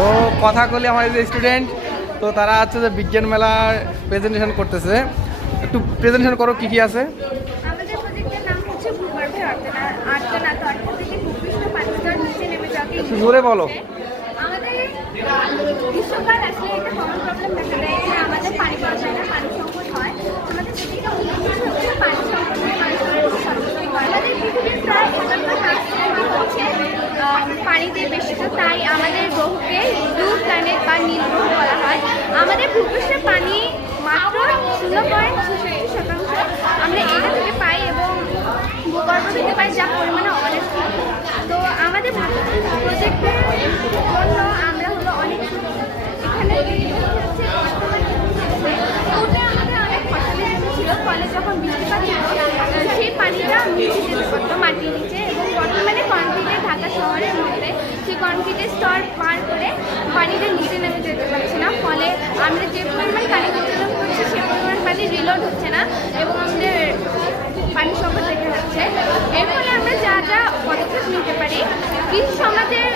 তো কথা বলি আমার যে স্টুডেন্ট, তো তারা হচ্ছে যে বিজ্ঞান মেলার প্রেজেন্টেশন করতেছে। একটু প্রেজেন্টেশন করো, কি কি আছে? আমাদের প্রজেক্টের নাম হচ্ছে ভূগর্ভে আর্দ্রনাথ, অর্থাৎ থেকে ভূপৃষ্ঠ পানিস্তর নিচে নেমে যাওয়াকে একটু জোরে বলো। আমাদের গ্রীষ্মকাল আসলে একটা কমন প্রবলেম দেখা দেয় যে আমাদের পানি পাওয়া যায় না, পানি সংকট হয়। আমাদের প্রত্যেকটা উদ্দেশ্য হচ্ছে পানি সংকট নিয়ে মানুষকে সচেতন করা। আমাদের পৃথিবীর প্রায় ৭৫% হচ্ছে পানিতে বেষ্টিত, তাই আমাদের গ্রহকে ব্লু প্ল্যানেট বা নীল গ্রহ বলা হয়। আমাদের ভূপৃষ্ঠের পানি মাত্র 0.66% আমরা এটা থেকে পাই এবং ভূগর্ভ থেকে পাই, যা পরিমাণে অনেক কম। তো আমাদের প্রজেক্টের জন্য আমরা হলো অনেক এখানে হচ্ছে আমাদের অনেক ফসলের জমি ছিল, ফলে যখন বৃষ্টিপাত হতো সেই পানিটা নিচে যেতে পারতো মাটির নিচে, এবং বর্তমানে কনক্রিটের ঢাকা শহরের মধ্যে সেই কনক্রিটের স্তর পার করে পানিটা নিচে নেমে যেতে পারছে না, ফলে আমরা যে পরিমাণ পানি উৎপাদন করছি সে পরিমাণ পানি রিলোড হচ্ছে না এবং আমাদের পানি সংকট দেখা যাচ্ছে। এর ফলে আমরা যা যা পদক্ষেপ নিতে পারি, কৃষি সমাজের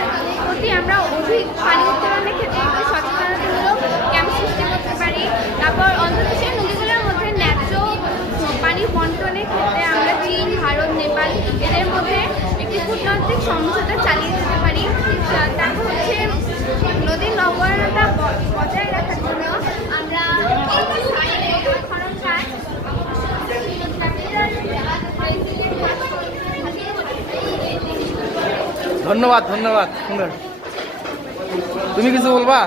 প্রতি আমরা অধিক পানি উত্তোলনের ক্ষেত্রে একটু সচেতনতামূলক ক্যাম্প সৃষ্টি করতে পারি। তারপর অন্তর্দেশীয় নদীগুলোর মধ্যে ন্যায্য পানি বন্টনের ক্ষেত্রে আমরা চীন, ভারত, নেপাল এদের মধ্যে একটি কূটনৈতিক সমঝোতা চালিয়ে যেতে পারি। তারপর হচ্ছে নদীর নগরতা বজায় রাখার জন্য আমরা ধন্যবাদ, ধন্যবাদ। সুন্দর। তুমি কিছু বলবা?